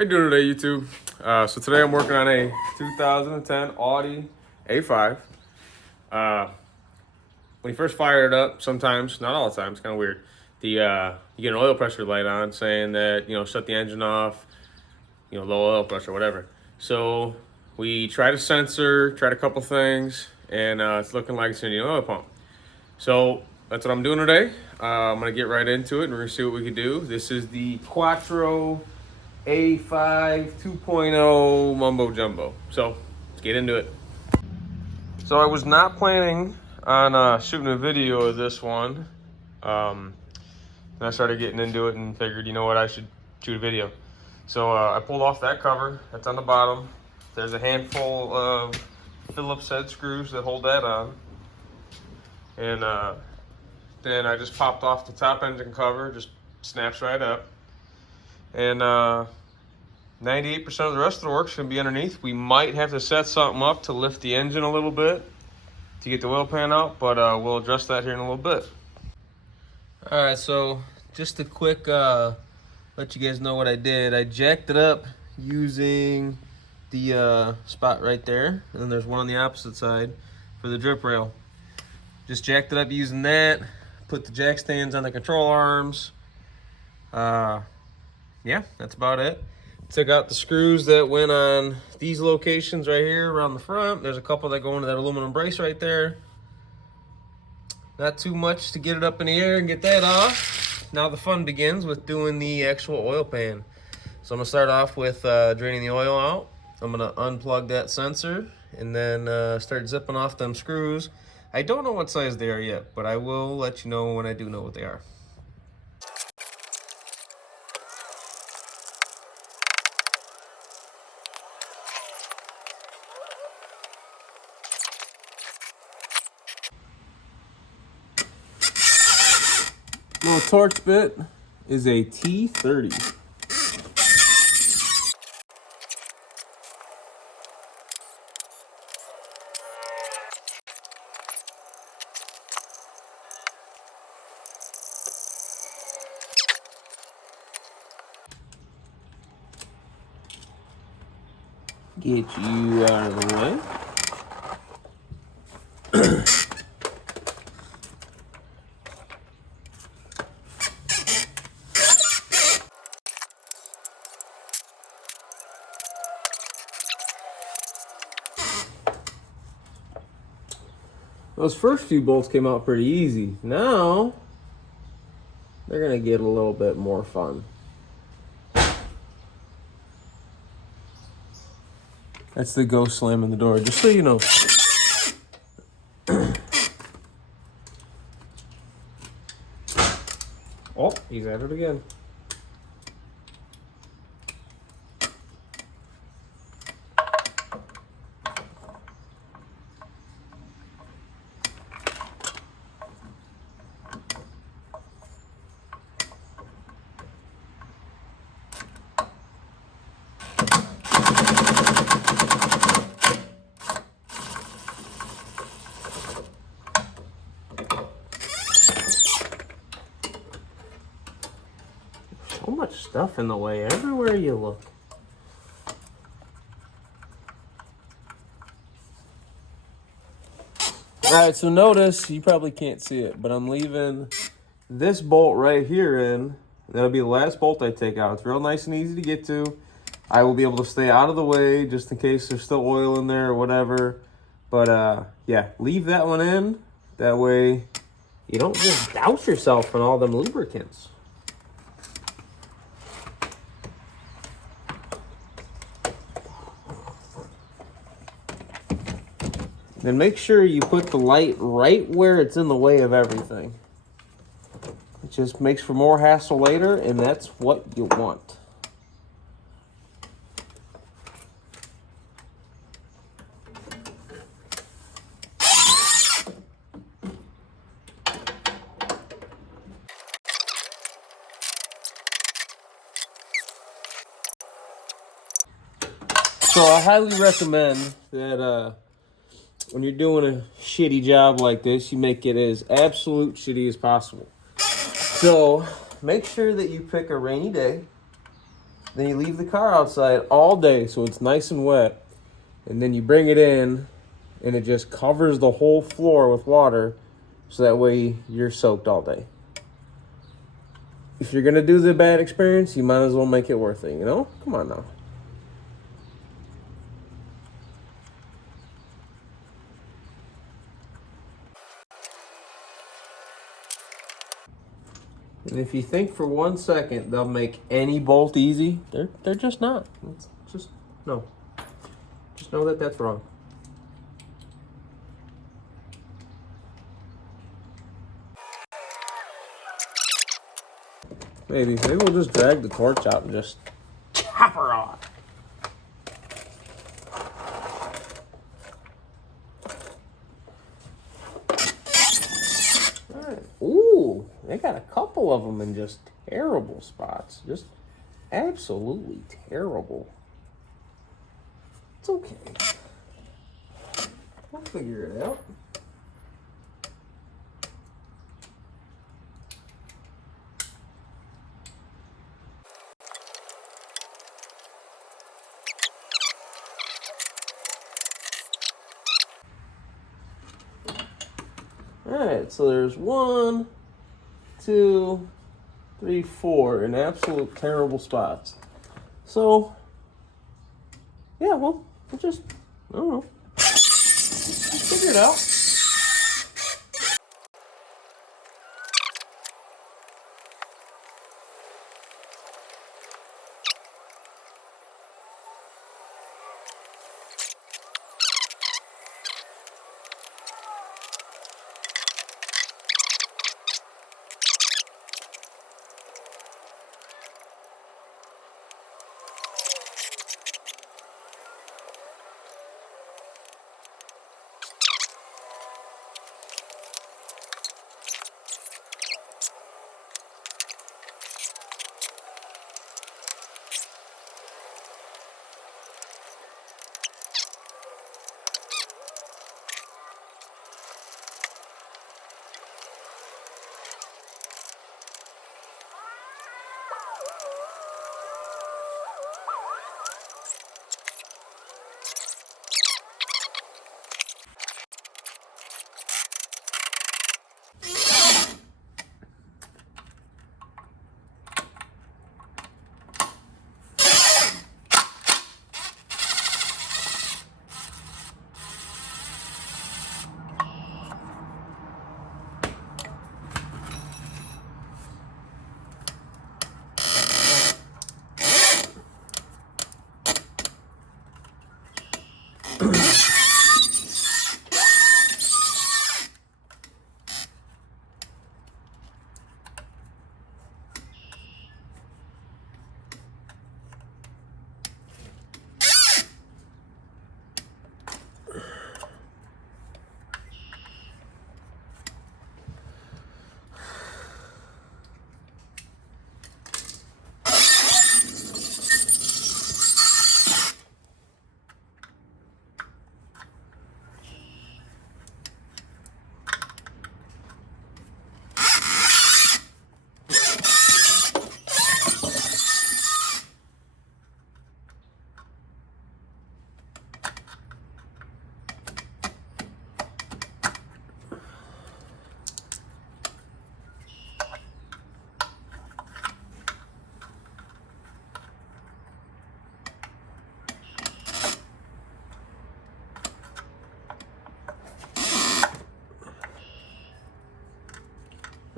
How you doing today, YouTube? So today I'm working on a 2010 Audi A5. When you first fire it up, sometimes, not all the time, it's kind of weird. You get an oil pressure light on saying that, shut the engine off, low oil pressure, whatever. So we tried a sensor, tried a couple things, and it's looking like it's in the oil pump. So that's what I'm doing today. I'm gonna get right into it and we're gonna see what we can do. This is the Quattro A5 2.0 mumbo jumbo. So let's get into it. So I was not planning on shooting a video of this one. And I started getting into it and figured, you know what, I should shoot a video. So I pulled off that cover that's on the bottom. There's a handful of Phillips head screws that hold that on. And then I just popped off the top engine cover, just snaps right up. And 98% of the rest of the work's gonna be underneath. We might have to set something up to lift the engine a little bit to get the oil pan out, but we'll address that here in a little bit. All right, so just a quick let you guys know what I did. I jacked it up using the spot right there, and then there's one on the opposite side for the drip rail. Just jacked it up using that, put the jack stands on the control arms. Yeah, that's about it. Took out the screws that went on these locations right here around the front. There's a couple that go into that aluminum brace right there. Not too much to get it up in the air and get that off. Now the fun begins with doing the actual oil pan. So I'm gonna start off with draining the oil out. I'm gonna unplug that sensor and then start zipping off them screws. I don't know what size they are yet, but I will let you know when I do know what they are. Little torch bit is a T30. Get you out of the way. Those first few bolts came out pretty easy. Now, they're gonna get a little bit more fun. That's the ghost slamming the door, just so you know. Oh, he's at it again. So much stuff in the way everywhere you look. All right, so notice, you probably can't see it, but I'm leaving this bolt right here in. That'll be the last bolt I take out. It's real nice and easy to get to. I will be able to stay out of the way just in case there's still oil in there or whatever. But yeah, leave that one in. That way you don't just douse yourself in all them lubricants. Then make sure you put the light right where it's in the way of everything. It just makes for more hassle later, and that's what you want. So I highly recommend that when you're doing a shitty job like this, you make it as absolute shitty as possible. So make sure that you pick a rainy day Then you leave the car outside all day so it's nice and wet. And then you bring it in and it just covers the whole floor with water so that way you're soaked all day. If you're going to do the bad experience, you might as well make it worth it, you know? Come on now. And if you think for 1 second they'll make any bolt easy, they're just not. It's just no. Just know that that's wrong. Maybe we'll just drag the torch out and just chop her off. All right. Ooh, they got a couple of them in just terrible spots. Just absolutely terrible. It's okay. We'll figure it out. All right, so there's 1, 2, 3, 4 in absolute terrible spots. So, yeah, well, we'll just, I don't know, figure it out.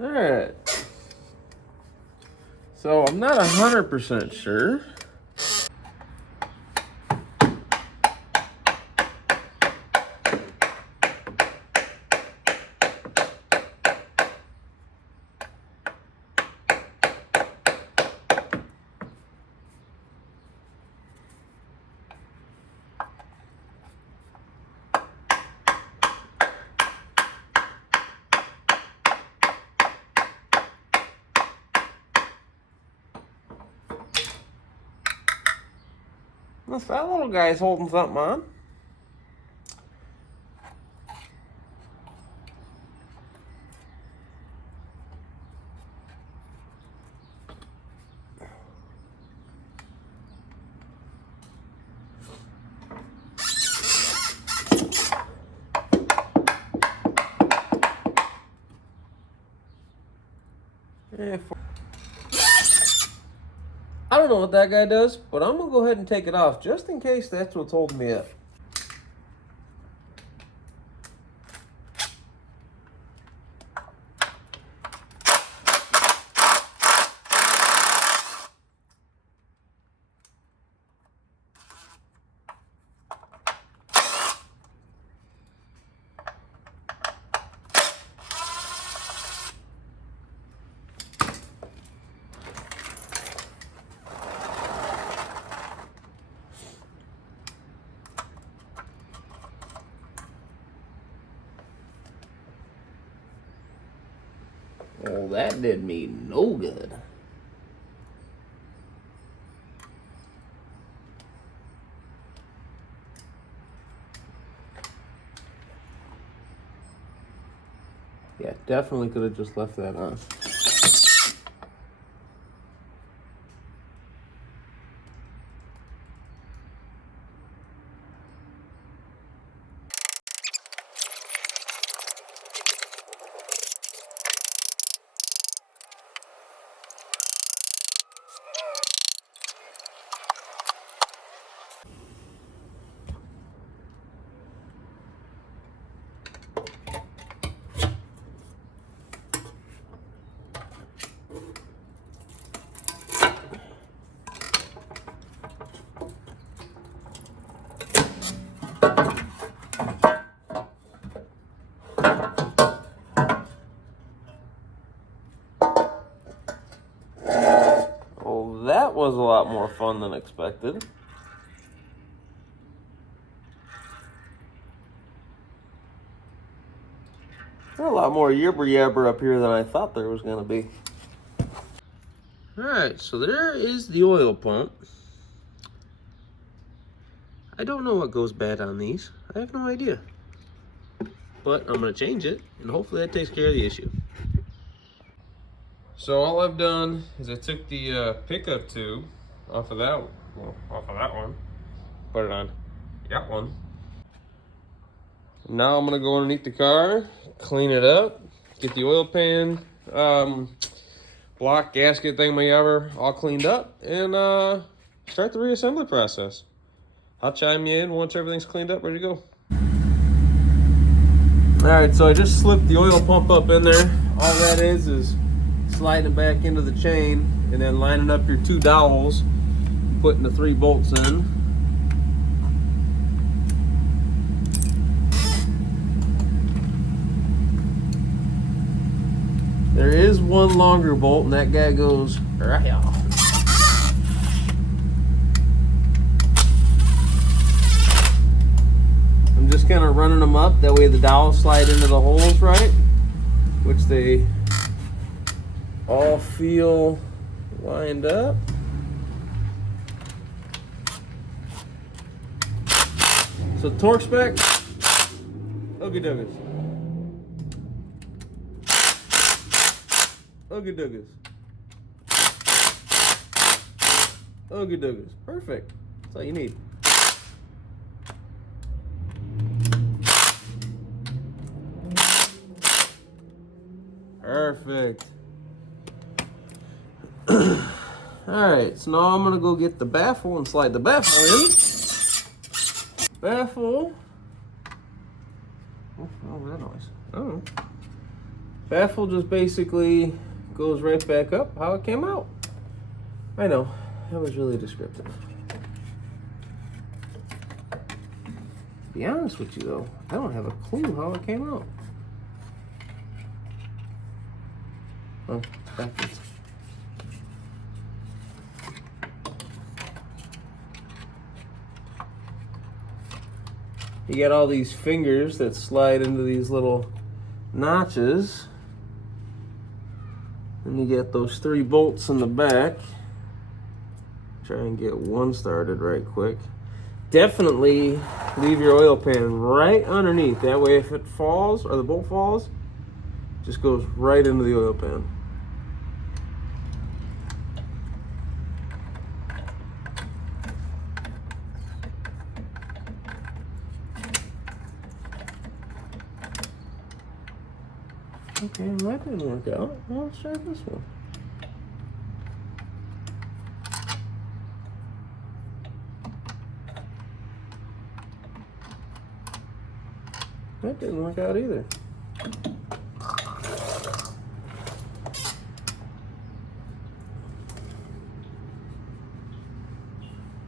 All right. So I'm not 100% sure. This fat little guy's holding something on. I don't know what that guy does, but I'm gonna go ahead and take it off just in case that's what's holding me up. Well, that did me no good. Yeah, definitely could have just left that on. Well, that was a lot more fun than expected. There's a lot more yibber yabber up here than I thought there was going to be. Alright, so there is the oil pump. I don't know what goes bad on these. I have no idea. But I'm going to change it, and hopefully that takes care of the issue. So all I've done is I took the pickup tube off of that one, put it on that one. Now I'm gonna go underneath the car, clean it up, get the oil pan, block, gasket thing, whatever, all cleaned up, and start the reassembly process. I'll chime you in once everything's cleaned up, ready to go. All right, so I just slipped the oil pump up in there. All that is sliding it back into the chain and then lining up your two dowels, putting the 3 bolts in. There is one longer bolt, and that guy goes right off. I'm just kind of running them up, that way the dowels slide into the holes right, which they all feel lined up. So torque spec, oogie doogers. Oogie doogers. Oogie doogers. Perfect. That's all you need. Perfect. Alright, so now I'm going to go get the baffle and slide the baffle in. Baffle. Oh, what was that noise? Oh. Baffle just basically goes right back up how it came out. I know, that was really descriptive. To be honest with you though, I don't have a clue how it came out. Oh, backwards. You got all these fingers that slide into these little notches. And you get those 3 bolts in the back. Try and get one started right quick. Definitely leave your oil pan right underneath. That way if it falls, or the bolt falls, it just goes right into the oil pan. Okay, well, that didn't work out. Well, let's try this one. That didn't work out either.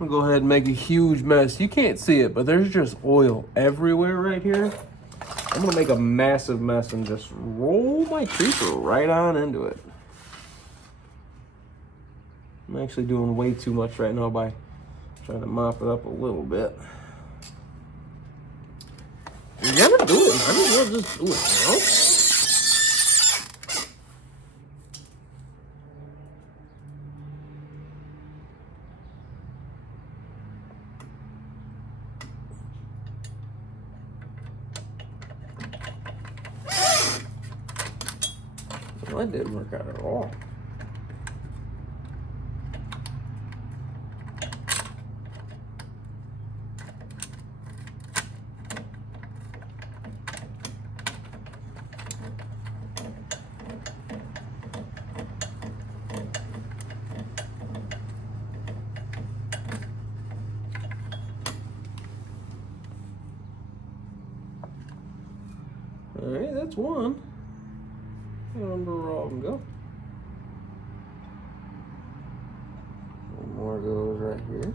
I'm gonna go ahead and make a huge mess. You can't see it, but there's just oil everywhere right here. I'm gonna make a massive mess and just roll my creeper right on into it. I'm actually doing way too much right now by trying to mop it up a little bit. You're gonna do it, might as well just do it, you know? Well, that didn't work out at all. All right, that's one. I remember where all of them go. One more goes right here.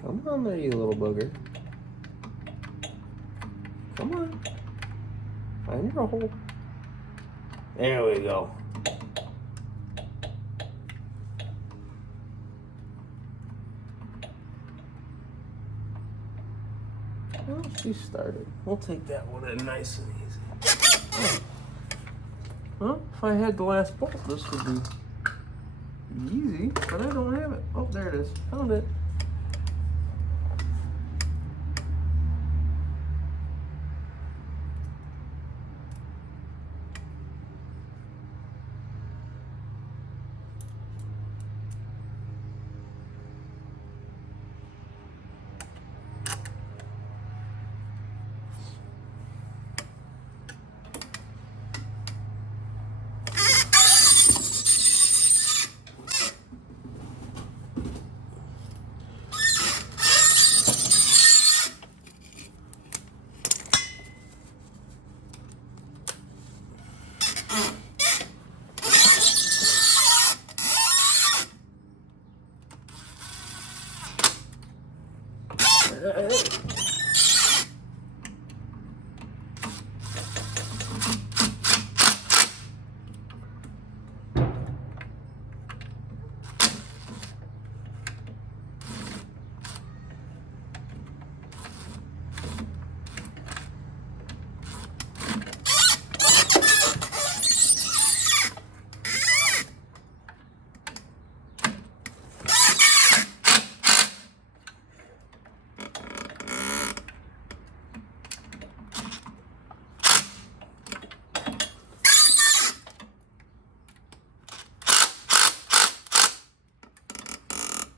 Come on there, you little booger. Come on. Find your hole. There we go. Well, she started. We'll take that one in nice and easy. Oh. Well, if I had the last bolt, this would be easy, but I don't have it. Oh, there it is. Found it.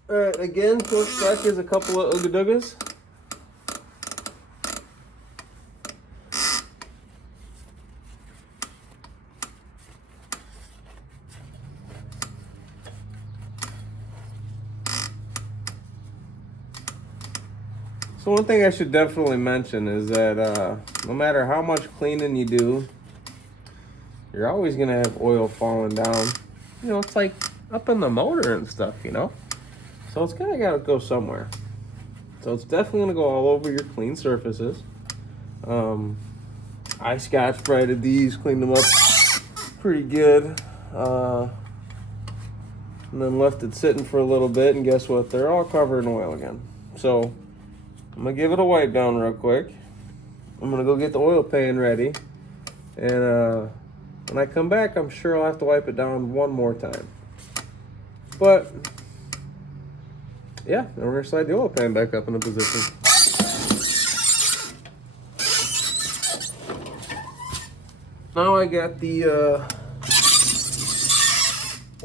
All right, again, torch back is a couple of ooga-doogas. So one thing I should definitely mention is that no matter how much cleaning you do, you're always gonna have oil falling down. You know, it's like up in the motor and stuff, you know? So it's kind of got to go somewhere. So it's definitely going to go all over your clean surfaces. I Scotch brighted these, cleaned them up pretty good. And then left it sitting for a little bit, and guess what? They're all covered in oil again. So I'm going to give it a wipe down real quick. I'm going to go get the oil pan ready. And when I come back, I'm sure I'll have to wipe it down one more time. But yeah, then we're gonna slide the oil pan back up into position. Now I got the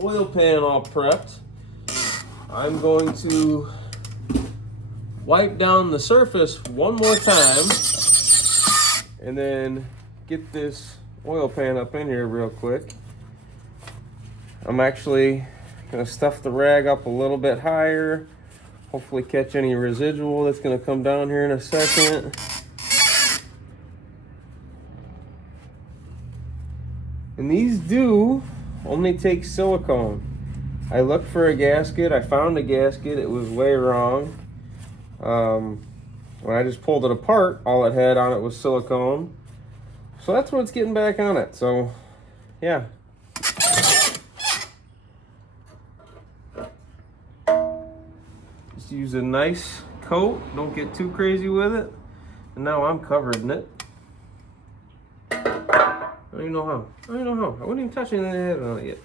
oil pan all prepped. I'm going to wipe down the surface one more time and then get this oil pan up in here real quick I'm actually gonna stuff the rag up a little bit higher. Hopefully catch any residual that's gonna come down here in a second. And these do only take silicone. I looked for a gasket, I found a gasket, it was way wrong. When I just pulled it apart, all it had on it was silicone. So that's what's getting back on it. So, yeah. Just use a nice coat, don't get too crazy with it. And now I'm covered in it. I don't even know how. I wouldn't even touch anything that had on it yet.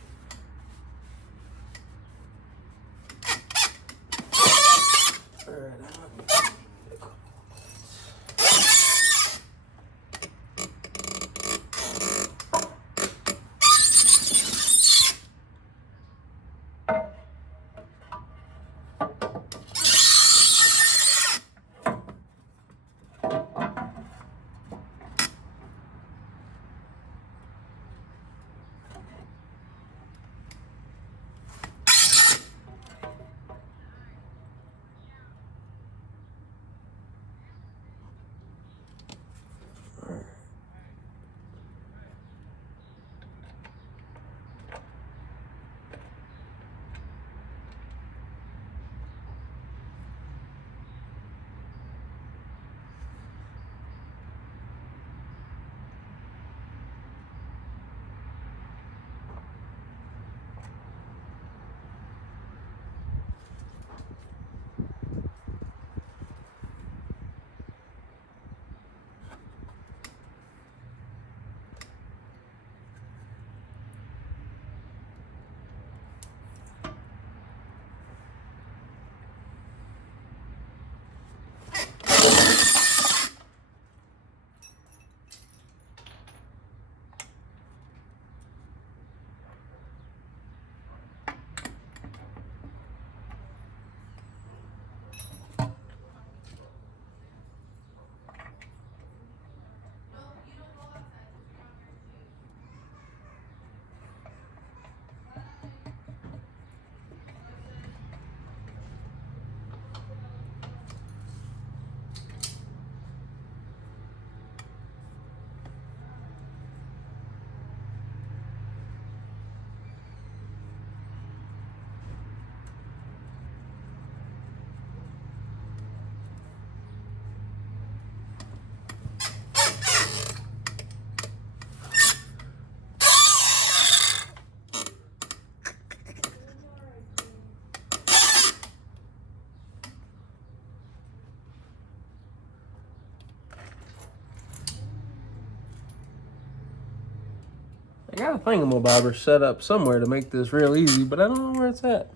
I got a thingamabobber set up somewhere to make this real easy, but I don't know where it's at.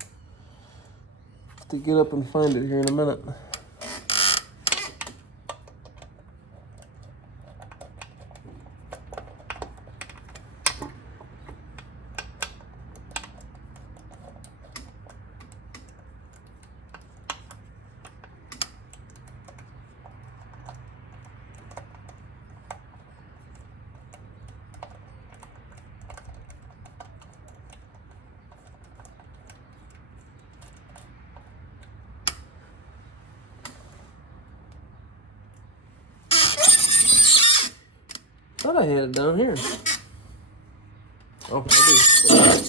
Have to get up and find it here in a minute. Thought I had it down here. Oh, I do.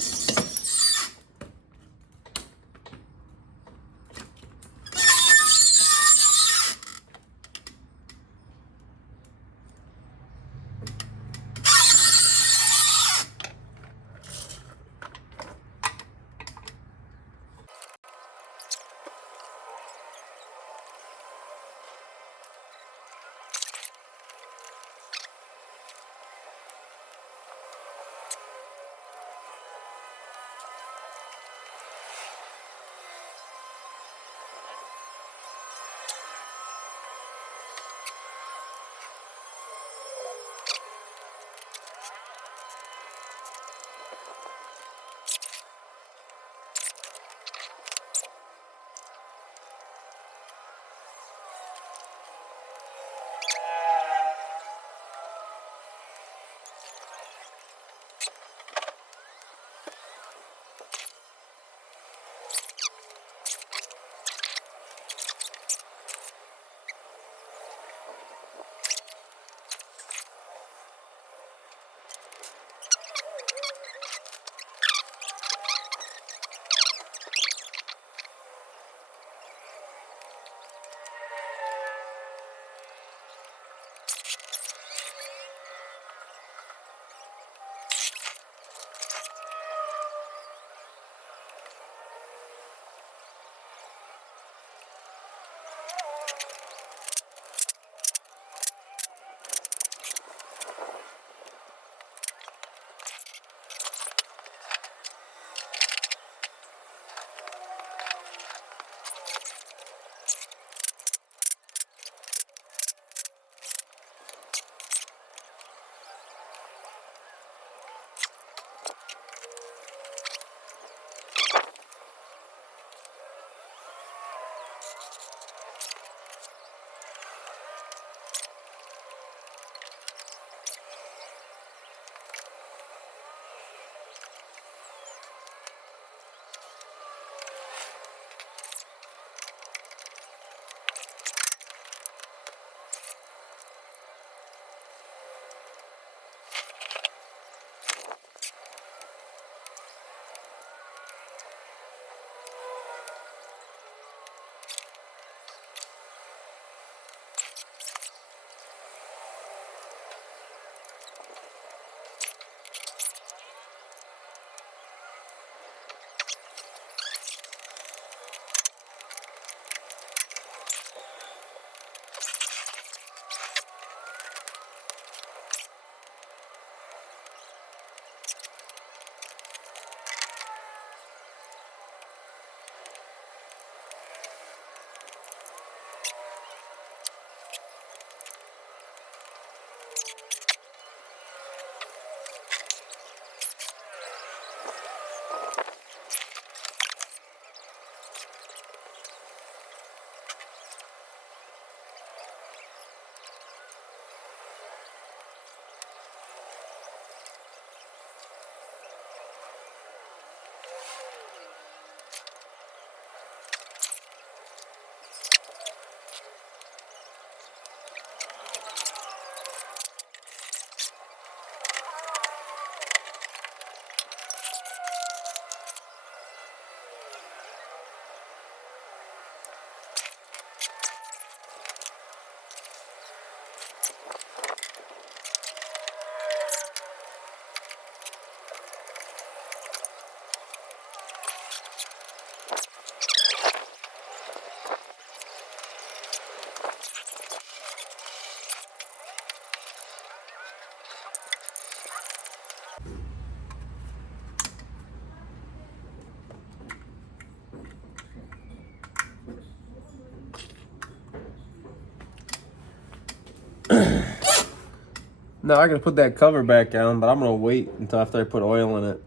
No, I gotta put that cover back on, but I'm gonna wait until after I put oil in it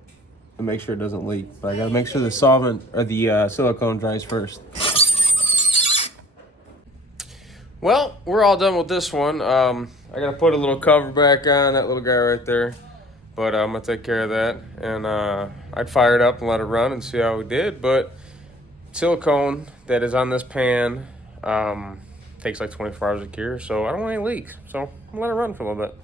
and make sure it doesn't leak. But I gotta make sure the solvent or the silicone dries first. Well, we're all done with this one. I gotta put a little cover back on that little guy right there, but I'm gonna take care of that. And I'd fire it up and let it run and see how we did. But silicone that is on this pan takes like 24 hours to cure, so I don't want any leaks. So I'm gonna let it run for a little bit.